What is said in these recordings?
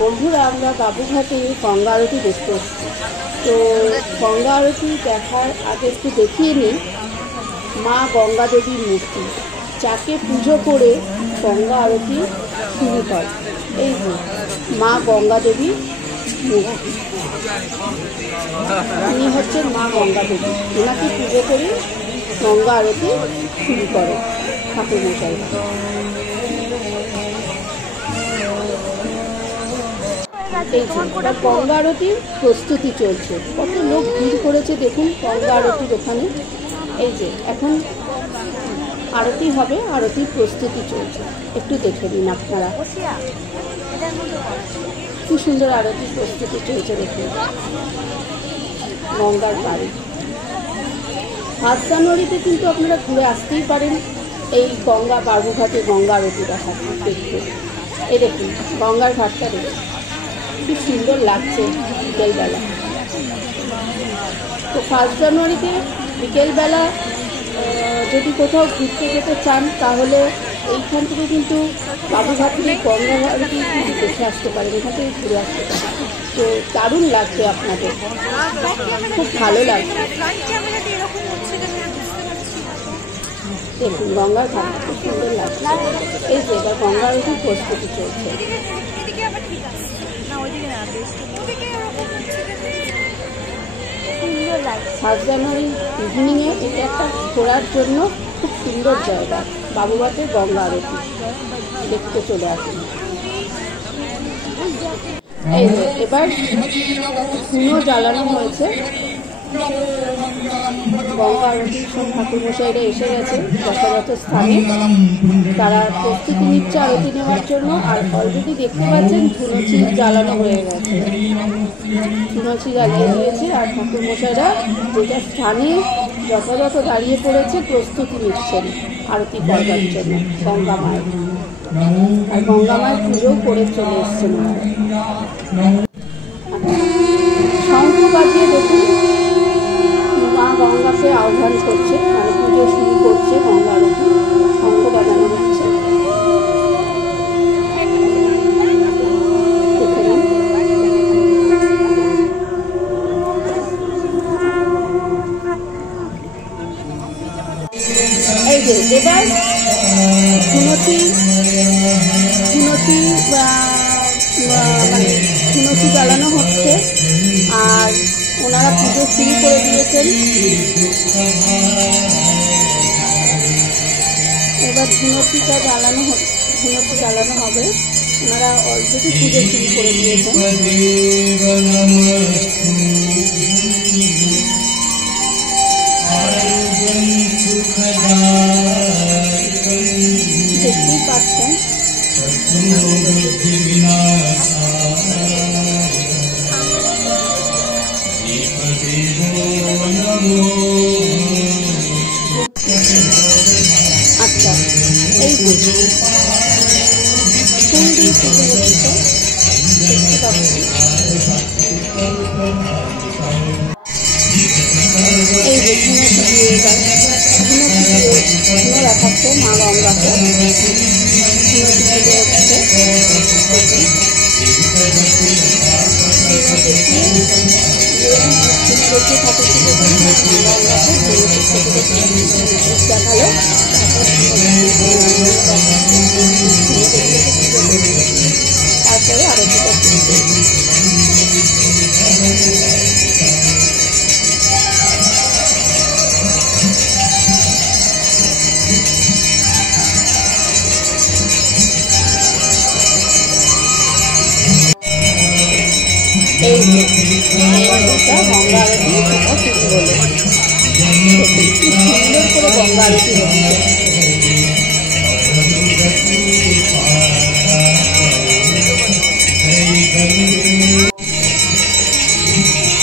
বন্ধুরা, আমরা বাবুঘাটে গঙ্গা আরতি দেখতে এসেছি। তো গঙ্গা আরতি দেখার আগে একটু দেখিয়ে নিই মা গঙ্গা দেবীর মূর্তি, যাকে পুজো করে গঙ্গা আরতি শুরু হয়। এই যে মা গঙ্গা দেবী মূর্তি, ইনি হচ্ছেন মা গঙ্গা দেবী। ওনাকে পুজো করে গঙ্গা আরতি শুরু করে ঠাকুর মশাইরা। গঙ্গা আরতির প্রস্তুতি চলছে, কত লোক ভিড় করেছে দেখুন গঙ্গা আরতির ওখানে। এই যে এখন আরতি হবে, আরতির প্রস্তুতি চলছে, একটু দেখে নিন আপনারা। কি সুন্দর আরতির প্রস্তুতি চলছে দেখুন গঙ্গার পাড়ে। 5 জানুয়ারিতে কিন্তু আপনারা ঘুরে আসতেই পারেন এই গঙ্গা বাবুঘাটে গঙ্গা আরতি দেখতে। এই দেখুন গঙ্গার ঘাটটা দেখুন কি সুন্দর লাগছে বিকেলবেলা। তো 1 জানুয়ারিতে বিকেলবেলা যদি কোথাও ঘুরতে যেতে চান তাহলে এইখান থেকে কিন্তু বাবুঘাট থেকে গঙ্গা আরতি দেখে আসতে পারেন, এখান থেকে ঘুরে আসতে পারেন। তো দারুণ লাগছে আপনাদের, খুব ভালো লাগছে। দেখুন গঙ্গার ঘাট খুব সুন্দর লাগছে। এই যে এবার গঙ্গা আরতির প্রস্তুতি চলছে। 1 জানুয়ারি ইভিনিংয়ে এটা একটা ঘোরার জন্য খুব সুন্দর জায়গা, বাবুঘাটে গঙ্গা আরতি দেখতে চলে আসুন। এই যে এবার ধুনো জ্বালানো হয়েছে, গঙ্গা আরতির সব ঠাকুর মশাইরা এসে গেছে যথাযথ স্থানে, তারা প্রস্তুতি নিচ্ছে আরতি নেওয়ার জন্য। আর অলরেডি দেখতে পাচ্ছেন ধুনুচি জ্বালানো হয়ে গেছে, ধুনুচি জ্বালিয়ে দিয়েছে। আর ঠাকুর মশাইরা যেটা স্থানে যথাযথ দাঁড়িয়ে পড়েছে প্রস্তুতি নিচ্ছেন আরতি করবার জন্য গঙ্গা মায়ের। আর গঙ্গা মায়ের পুজোও করে চলে এসছেন। শঙ্খ বাজিয়ে দেখুন মা গঙ্গাকে আহ্বান করছে, মানে পুজো শুরু করছে গঙ্গা আরতি, শঙ্খ বাজানো হচ্ছে। এই যে এবার ধুনুচি মানে ধুনুচি জ্বালানো হচ্ছে, আর ওনারা পুজো শুরু করে দিয়েছেন। এবার ধুনুচি জ্বালানো হবে, ওনারা অলরেডি পুজো শুরু করে দিয়েছেন। দেখতেই পাচ্ছেন আচ্ছা, এই যে ফুল দিয়ে পুজো হচ্ছে দেখতে পাচ্ছি। এই যে ধুনুচি দিয়ে ধুনো দেখাচ্ছে মা গঙ্গাকে, ধুনুচি পুজো হচ্ছে। দেখালো তারপরে আরতিটা শুরু করবে। এই গঙ্গা আরতি শুরু হলো, কি সুন্দর করে গঙ্গা আরতি হচ্ছে।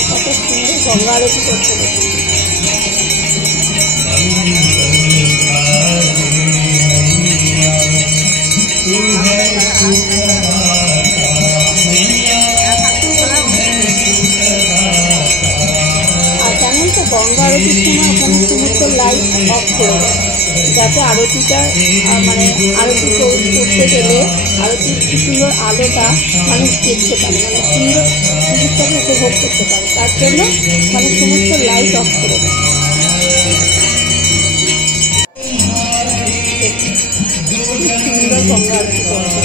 কত সুন্দর গঙ্গা আরতি করছে দেখুন। আর জানেন তো গঙ্গা আরতির সময় ওখানে সমস্ত লাইট অফ করে দেয়। যাতে আরতিটা মানে আরতি করতে গেলে আরতির কি সুন্দর আলোটা মানুষ দেখতে পারে, মানে সুন্দর জিনিসটাকে উপভোগ করতে পারে, তার জন্য মানে সমস্ত লাইট অফ করে দেয়। সুন্দর গঙ্গা আরতি করছে,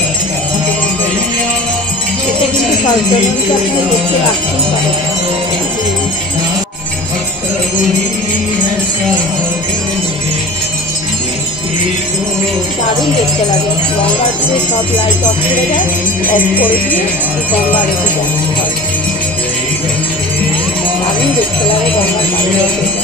এটা কিন্তু ফার্স্ট জানুয়ারিতে আপনারা দেখতে আসতেই পারেন। দারুণ দেখতে লাগে। গঙ্গা আরতিতে সব লাইট অফ করে দেয়, অফ করে দিয়ে গঙ্গা আরতি হয়। দারুণ দেখতে লাগে গঙ্গার পাড়ে আরতিটা।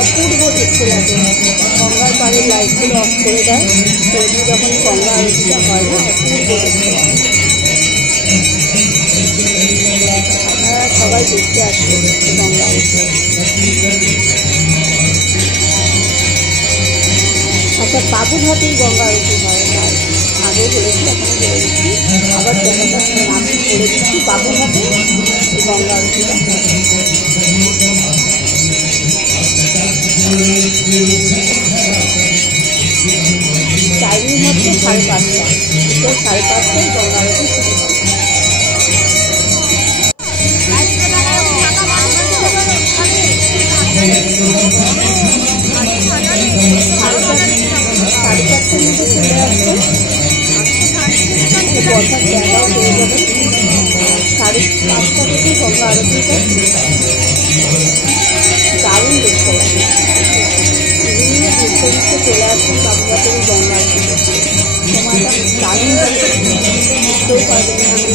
অপূর্ব দেখতে লাগে। গঙ্গার পাড়ের লাইটগুলো অফ করে দেয়, সেদিন যখন গঙ্গা আরতিটা হয় না, অপূর্ব দেখতে লাগে। আপনারা সবাই দেখতে আসবে গঙ্গা আরতি। আচ্ছা, বাবুঘাটেই গঙ্গা আরতি হয়, তার আগেও বলেছি, এখন বলে দিচ্ছি, আবার জায়গাটা আমি বলে দিচ্ছি। বাবুঘাটে গঙ্গা আরতিটা হয়। টাইমিং হচ্ছে 5:30, বিকেল 5:30টায় গঙ্গা আরতি শুরু হয়। 4:30টার মধ্যে চলে আসবেন, বসার জায়গাও পেয়ে যাবেন। 5:30টা থেকে গঙ্গা আরতিটা দারুণ দেখতে লাগে। বিভিন্ন দৃশ্যে চলে আসবেন বাবুঘাটের গঙ্গা আরতি করতে। সময়টা দারুণ লাগে, বুঝতেও পারবেন না আমি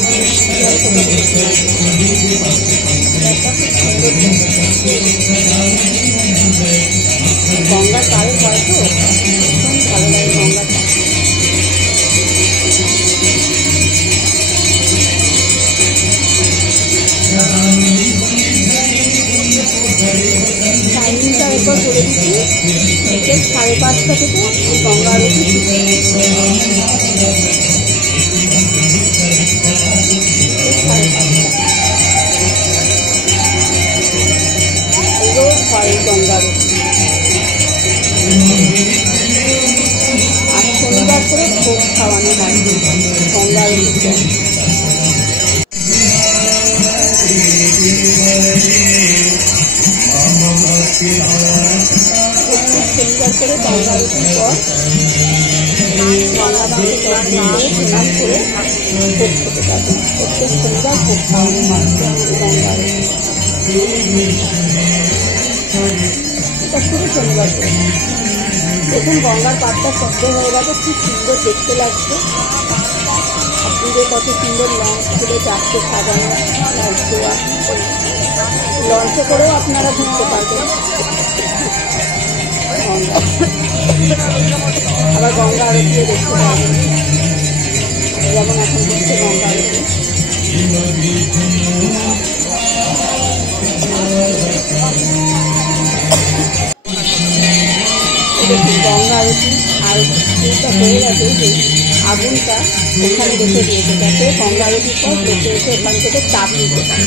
গঙ্গার পাড়ে হয় তো, ভীষণ ভালো লাগে গঙ্গাটা। টাইমিংটা একবার বলে দিচ্ছি, বিকেল 5:30টা থেকে গঙ্গা আরতি শুরু। রোজ হয় গঙ্গা আরতি, আর শনিবার করে ভোগ খাওয়ানো হয় গঙ্গা আরতিতে। প্রত্যেক শনিবার করে গঙ্গা আরতির পর গঙ্গা মাকে প্রণাম করে ভোগ খেতে পারবেন। প্রত্যেক শনিবার ভোগ খাওয়ানো হয় গঙ্গা আরতি। এটা শুধু শনিবার করে। দেখুন গঙ্গার পাড়টা শব্দ হয়ে গেছে, খুব সুন্দর দেখতে লাগছে। আপনাদের কত সুন্দর লঞ্চ করে চারটে সাজানো, লাইট দেওয়া। লঞ্চে করেও আপনারা ঘুরতে পারবেন গঙ্গা। আবার গঙ্গা আরতিও দেখতে পারবেন, যেমন এখন দেখছে গঙ্গা আরতি। দেখুন গঙ্গা আরতি আরতিটা হয়ে গেছে, যে আগুনটা ওখানে রেখে দিয়েছে, যাতে গঙ্গা আরতির পর দেখে এসে ওখান থেকে চাপ নিতে পারে।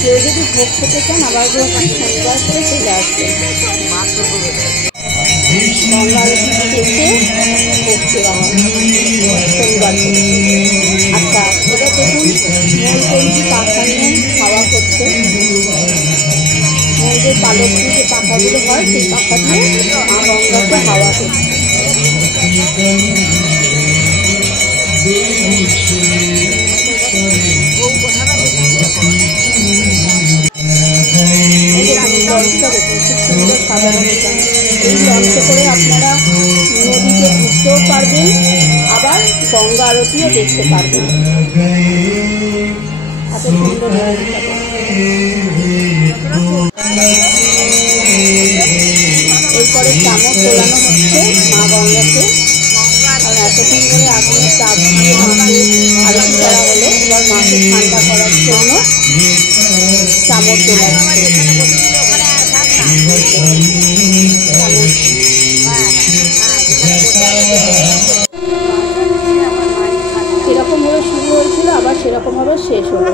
কেউ যদি ভোগ খেতে চান আবার শনিবার করে চলে আসবেন। গঙ্গা আরতি শেষে ভোগ দেওয়া হয় শনিবার করে। আচ্ছা, এটা দেখুন ময়ূরপঙ্খী পাখা নিয়ে খাওয়া করছে। ময়ূরের পালক দিয়ে যে পাখাগুলো হয়, সেই পাখা দিয়ে গঙ্গাকে হাওয়া করছে। লঞ্চটা দেখুন খুব সুন্দর সাজানো গোছানো। এই লঞ্চে করে আপনারা নদীতে ঘুরতেও পারবেন, আবার গঙ্গা আরতিও দেখতে পারবেন। এত সুন্দর লঞ্চটা। এরপরে চামচ তোলানো হচ্ছে মা গঙ্গাকে, কারণ এতক্ষণ ধরে আগুনের তাপ দিয়ে মাকে আরতি করা হলো। এবার মাকে ঠান্ডা করার জন্য চামচ তোলা হচ্ছে। এরকম ভাবে শুরু হয়েছিল, আবার সেরকম ভাবে শেষ হলো।